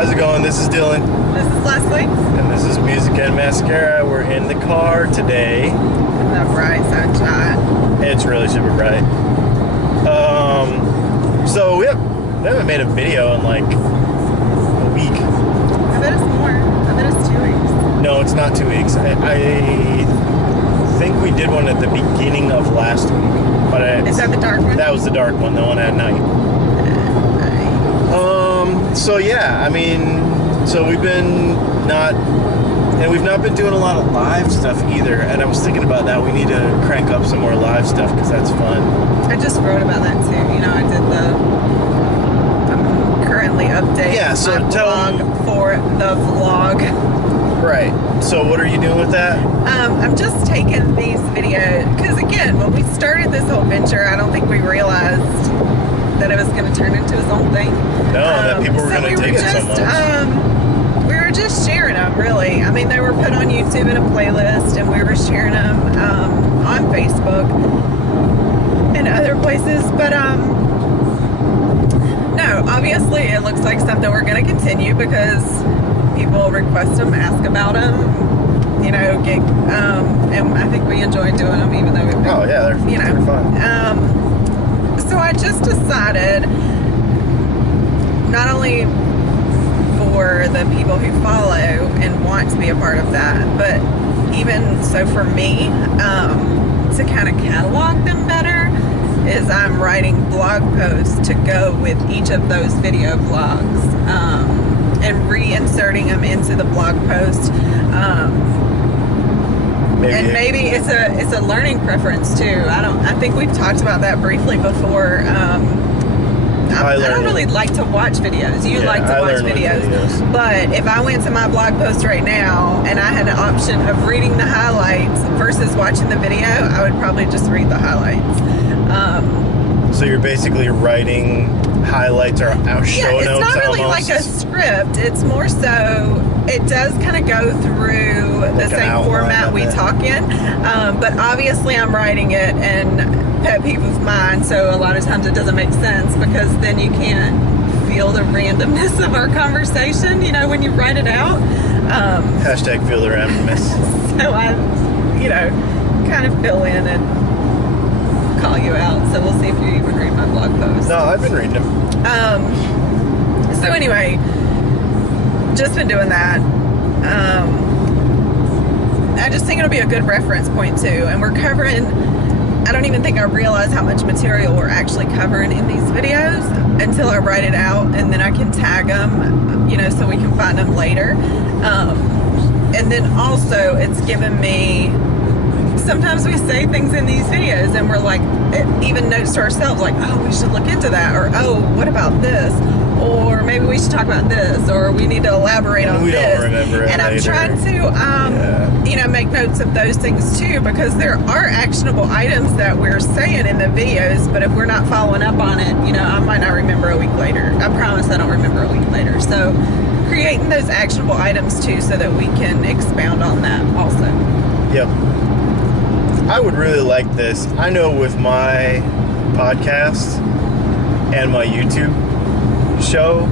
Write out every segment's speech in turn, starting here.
How's it going? This is Dylan. This is Leslie. And this is Music and Mascara. We're in the car today. In the bright sunshine. It's really super bright. So we haven't made a video in like a week. I bet it's more. I bet it's 2 weeks. No, it's not 2 weeks. I think we did one at the beginning of last week. But Is that the dark one? That was the dark one, the one at night. So yeah, I mean, so we've not been doing a lot of live stuff either, and I was thinking about that. We need to crank up some more live stuff because that's fun. I just wrote about that too. You know, I'm currently updating my blog for the vlog. Right. So what are you doing with that? I'm just taking these videos, because again, when we started this whole venture, I don't think we realized that it was going to turn into its own thing. No, that people were going to dig it so much. We were just sharing them, really. I mean, they were put on YouTube in a playlist, and we were sharing them on Facebook and other places. But no, obviously, it looks like something we're going to continue because people request them, ask about them, you know, and I think we enjoy doing them, even though we've been, they're fun. So I just decided, not only for the people who follow and want to be a part of that, but even so for me, to kind of catalog them better, is I'm writing blog posts to go with each of those video blogs, and reinserting them into the blog post. Maybe it's a learning preference too. I think we've talked about that briefly before. I don't really like to watch videos. You like to watch videos. But if I went to my blog post right now and I had an option of reading the highlights versus watching the video, I would probably just read the highlights. So you're basically writing highlights or our show notes. It's not really like a script. It's more so, it does kind of go through the same format we talk in, but obviously I'm writing it in pet peeve of mine, so a lot of times it doesn't make sense because then you can't feel the randomness of our conversation, you know, when you write it out. Hashtag feel the randomness. So I, kind of fill in and call you out, so we'll see if you even read my blog post. No, I've been reading them. So anyway, just been doing that. I just think it'll be a good reference point too, and we're covering, I don't even think I realize how much material we're actually covering in these videos until I write it out, and then I can tag them, so we can find them later. And then also it's given me, sometimes we say things in these videos and we're like, even notes to ourselves like, oh, we should look into that, or oh, what about this, or maybe we should talk about this, or we need to elaborate on this. Don't remember it and I'm later. trying to make notes of those things too, because there are actionable items that we're saying in the videos, but if we're not following up on it, I might not remember a week later. I promise I don't remember a week later. So creating those actionable items too, so that we can expound on that also. Yep. I would really like this. I know with my podcast and my YouTube show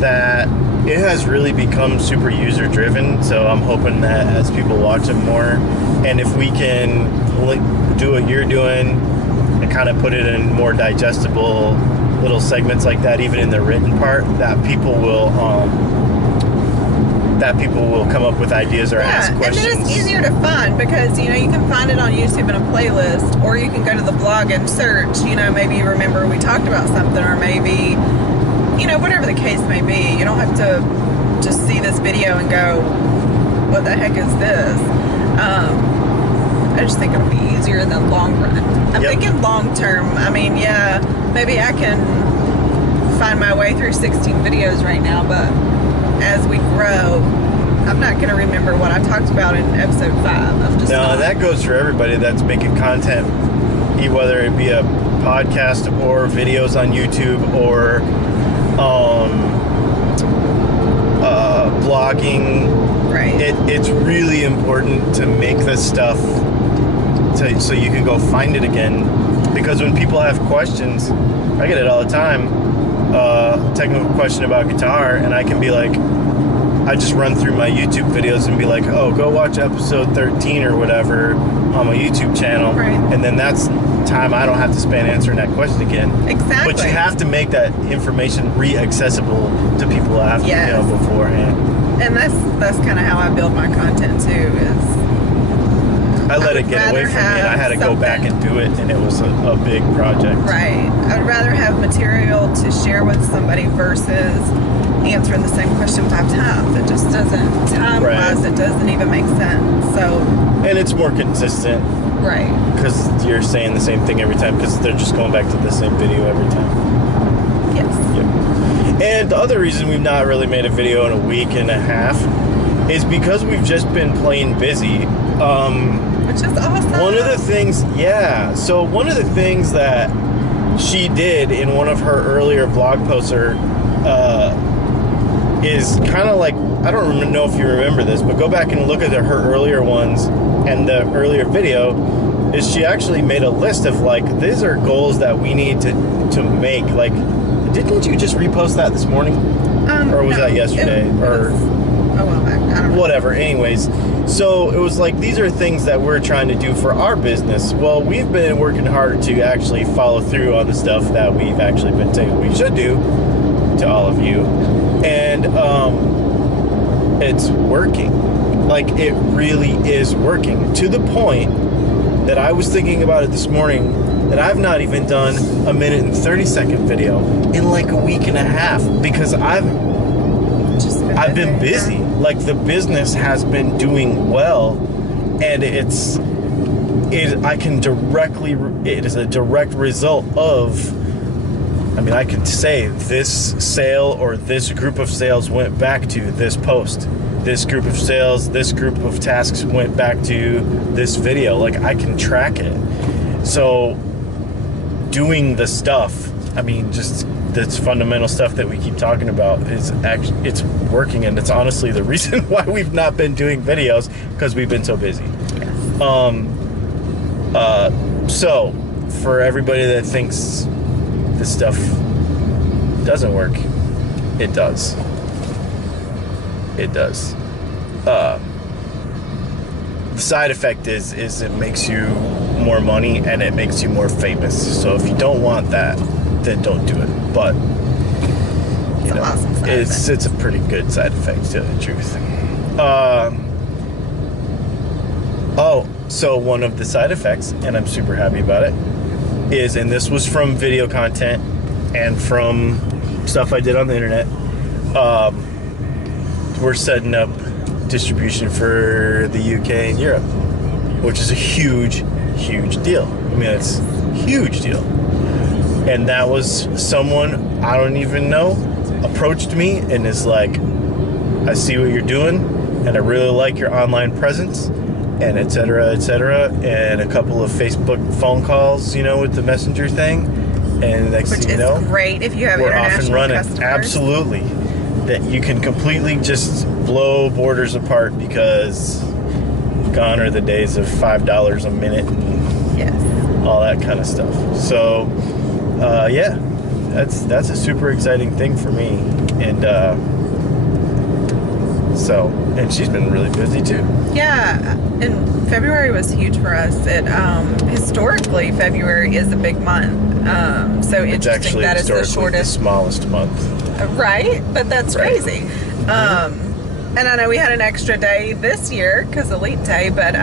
that it has really become super user driven, so I'm hoping that as people watch it more, and if we can do what you're doing and kind of put it in more digestible little segments like that, even in the written part, that people will come up with ideas or ask questions. And then it's easier to find because, you can find it on YouTube in a playlist, or you can go to the blog and search, maybe you remember we talked about something, or maybe, whatever the case may be. You don't have to just see this video and go, what the heck is this? I just think it'll be easier in the long run. I'm thinking long term. I mean, maybe I can find my way through 16 videos right now, but as we grow, I'm not going to remember what I talked about in episode 5. That goes for everybody that's making content, whether it be a podcast or videos on YouTube or blogging. Right. It's really important to make this stuff so you can go find it again, because when people have questions, I get it all the time. a technical question about guitar, and I can be like, I just run through my YouTube videos and be like, oh, go watch episode 13 or whatever on my YouTube channel. Right. And then that's time I don't have to spend answering that question again. Exactly. But you have to make that information re-accessible to people after, beforehand. And that's kind of how I build my content too, is I let it get away from me, and I had to go back and do it, and it was a big project. Right. I'd rather have material to share with somebody versus answering the same question 5 times. It just doesn't, time-wise, it doesn't even make sense. So. And it's more consistent. Right. Because you're saying the same thing every time, because they're just going back to the same video every time. Yes. Yep. And the other reason we've not really made a video in a week and a half is because we've just been plain busy. Which is awesome. One of the things, so one of the things that she did in one of her earlier blog posts is kind of like, I don't even know if you remember this, but go back and look at her earlier ones and the earlier video, is she actually made a list of like, these are goals that we need to make. Like, didn't you just repost that this morning? Or was that yesterday? It was a while back. I don't know. Whatever. Anyways, so it was like, these are things that we're trying to do for our business. Well, we've been working hard to actually follow through on the stuff that we've actually been saying we should do to all of you. And it's working. Like, it really is working. To the point that I was thinking about it this morning, that I've not even done a 1 and 30-second video in like a week and a half, because I've been busy. Like, the business has been doing well, and it is a direct result of, I mean, I could say this sale or this group of sales went back to this post. This group of sales, this group of tasks went back to this video. Like, I can track it. So doing the stuff, I mean, just this fundamental stuff that we keep talking about is actually, it's working, and it's honestly the reason why we've not been doing videos, because we've been so busy. So for everybody that thinks this stuff doesn't work, it does. It does. The side effect is it makes you more money, and it makes you more famous. So if you don't want that, then don't do it. But you know, awesome side effect. It's a pretty good side effect, to tell the truth. So one of the side effects, and I'm super happy about it, is, and this was from video content and from stuff I did on the internet, we're setting up distribution for the UK and Europe, which is a huge deal. I mean, it's a huge deal. And that was someone I don't even know approached me and is like, I see what you're doing, and I really like your online presence, and et cetera, and a couple of Facebook phone calls, you know, with the messenger thing, and next thing you know, which is great if you have we're off and international running. customers. Absolutely. That you can completely just blow borders apart, because gone are the days of $5 a minute and all that kind of stuff. So that's a super exciting thing for me, and and she's been really busy too. Yeah, and February was huge for us. It historically, February is a big month. So it's interesting actually that it's the shortest, the smallest month. Right, but that's crazy. Mm-hmm. And I know we had an extra day this year because Elite Day, but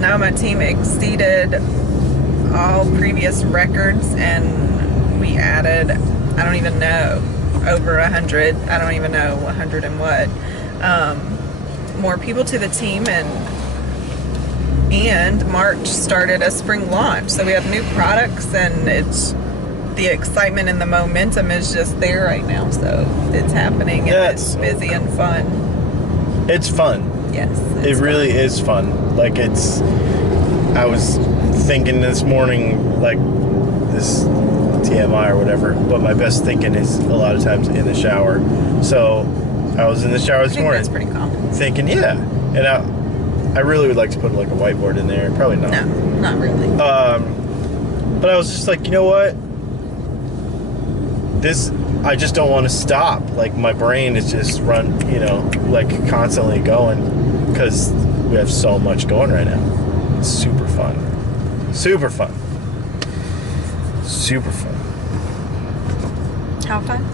now my team exceeded all previous records, and we added, I don't even know, over 100. I don't even know 100 and what. More people to the team, and March started a spring launch. So we have new products, and it's the excitement and the momentum is just there right now. So it's happening, and it's busy and fun. It's fun. Yes. It really is fun. Like, I was thinking this morning, like, this TMI or whatever, but my best thinking is a lot of times in the shower. So I was in the shower this morning. That's pretty common. Thinking, and I really would like to put like a whiteboard in there. Probably not. No, not really. But I was just like, you know what? this, I just don't want to stop. Like, my brain is just like constantly going because we have so much going right now. It's super fun. Super fun. Super fun. How fun?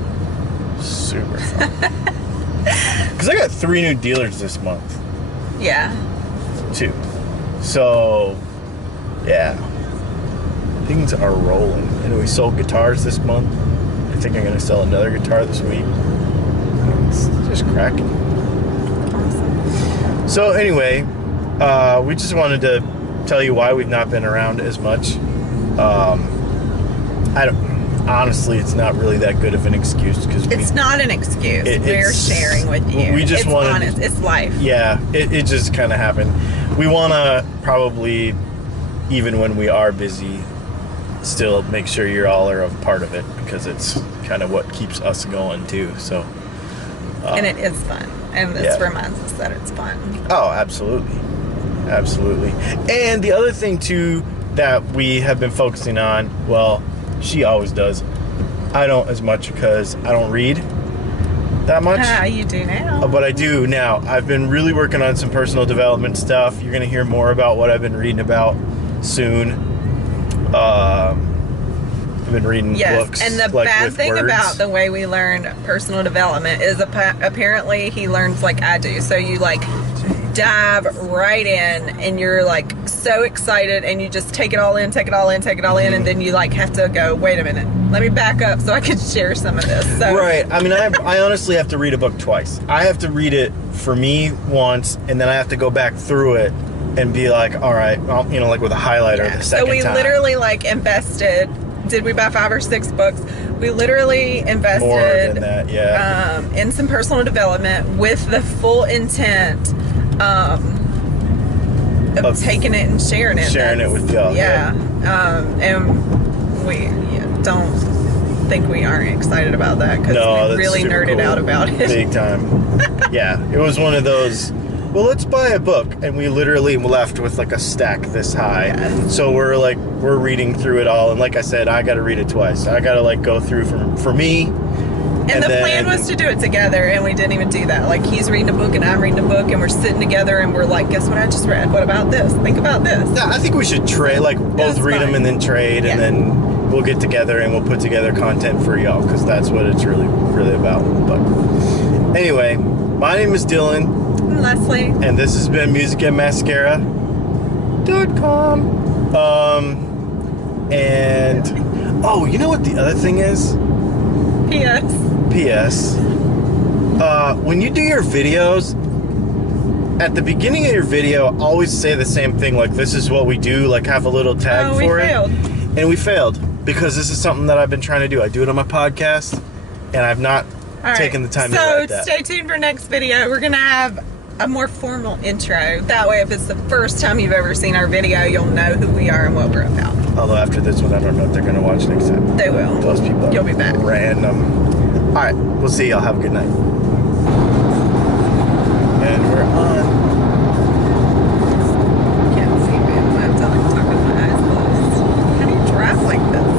Super fun. Because I got 3 new dealers this month. Yeah. 2. So, yeah. Things are rolling. And we sold guitars this month. I think I'm going to sell another guitar this week. It's just cracking. Awesome. So anyway, we just wanted to tell you why we've not been around as much. Honestly, it's not really that good of an excuse because it's not an excuse. We're sharing with you. We just wanted, honest. It's life. Yeah, it just kind of happened. We want to probably, even when we are busy, still make sure you all are a part of it because it's kind of what keeps us going too. So, and it is fun, and this reminds us that it's fun. Oh, absolutely, absolutely. And the other thing too that we have been focusing on, well, she always does. I don't as much because I don't read that much. You do now. But I do now. I've been really working on some personal development stuff. You're going to hear more about what I've been reading about soon. I've been reading books. And the like, bad thing words. about the way we learn personal development is apparently he learns like I do. So you like dive right in and you're like so excited and you just take it all in, and then you like have to go, wait a minute, let me back up so I can share some of this. So. Right. I mean, I honestly have to read a book twice. I have to read it for me once, and then I have to go back through it and be like, all right, like with a highlighter the second time. So we literally like invested, did we buy 5 or 6 books? We literally invested more than that, yeah. In some personal development with the full intent of taking it and sharing it. Sharing it with y'all. Yeah. And we don't think we aren't excited about that because we really nerded out about it. Big time. Yeah. It was one of those, well, let's buy a book. And we literally left with like a stack this high. Yes. So we're reading through it all. And like I said, I got to read it twice. I got to like go through for me. And the plan was to do it together, and we didn't even do that. Like, he's reading a book, and I'm reading a book, and we're sitting together, and we're like, guess what I just read? What about this? Think about this. Yeah, I think we should trade, like, both read them and then trade, and then we'll get together, and we'll put together content for y'all, because that's what it's really, really about. But anyway, my name is Dylan. I'm Leslie. And this has been musicandmascara.com. And, oh, you know what the other thing is? P.S. When you do your videos, at the beginning of your video, always say the same thing, like, this is what we do, like, have a little tag for it. And we failed, because this is something that I've been trying to do. I do it on my podcast, and I've not taken the time to write that. So, stay tuned for next video. We're going to have a more formal intro. That way, if it's the first time you've ever seen our video, you'll know who we are and what we're about. Although after this one, I don't know if they're going to watch next time. They will. Those people. You'll be back. Random. All right. We'll see y'all. Have a good night. And we're on. Can't see me. I'm talking with my eyes closed. How do you drive like this?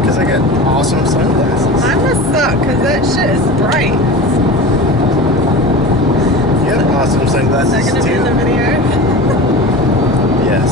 Because I got awesome sunglasses. Mine must suck because that shit is bright. You have awesome sunglasses Is that going to be in the video? Yes.